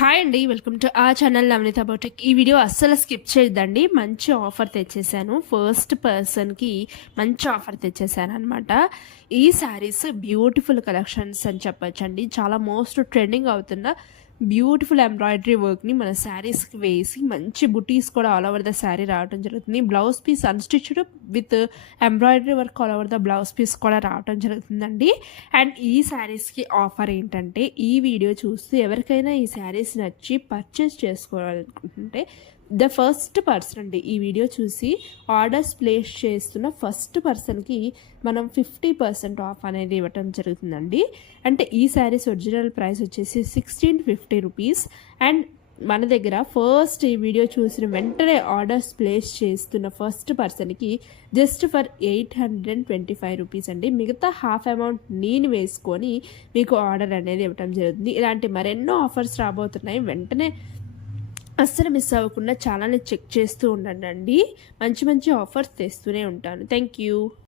Hi అండి, welcome to ఆ channel నవనీత బౌటిక్. ఈ వీడియో అస్సలు స్కిప్ చేయొద్దండి. మంచి ఆఫర్ తెచ్చేసాను. ఫస్ట్ పర్సన్కి మంచి ఆఫర్ తెచ్చేసాను అనమాట. ఈ శారీస్ బ్యూటిఫుల్ కలెక్షన్స్ అని చెప్పొచ్చండి. చాలా మోస్ట్ ట్రెండింగ్ అవుతున్న బ్యూటిఫుల్ ఎంబ్రాయిడరీ వర్క్ని మన శారీస్కి వేసి మంచి బుటీస్ కూడా ఆల్ ఓవర్ ద శారీ రావడం జరుగుతుంది. Blouse piece unstitched with embroidery work all over the blouse piece కూడా రావడం జరుగుతుందండి. అండ్ ఈ శారీస్కి ఆఫర్ ఏంటంటే, ఈ వీడియో చూస్తూ ఎవరికైనా ఈ శారీస్ నచ్చి పర్చేస్ చేసుకోవాలనుకుంటుంటే ద ఫస్ట్ పర్సన్ అండి, ఈ వీడియో చూసి ఆర్డర్స్ ప్లేస్ చేస్తున్న ఫస్ట్ పర్సన్కి మనం 50% ఆఫ్ అనేది ఇవ్వటం జరుగుతుందండి. అంటే ఈ శారీస్ ఒరిజినల్ ప్రైస్ వచ్చేసి 1650 రూపీస్. అండ్ మన దగ్గర ఫస్ట్ ఈ వీడియో చూసిన వెంటనే ఆర్డర్స్ ప్లేస్ చేస్తున్న ఫస్ట్ పర్సన్కి జస్ట్ ఫర్ 825 రూపీస్ అండి. మిగతా హాఫ్ అమౌంట్ నేను వేసుకొని మీకు ఆర్డర్ అనేది ఇవ్వటం జరుగుతుంది. ఇలాంటి మరెన్నో ఆఫర్స్ రాబోతున్నాయి. వెంటనే అస్సలు మిస్ అవ్వకుండా ఛానల్ని చెక్ చేస్తూ ఉండండి. మంచి మంచి ఆఫర్స్ తెస్తూనే ఉంటాను. Thank you.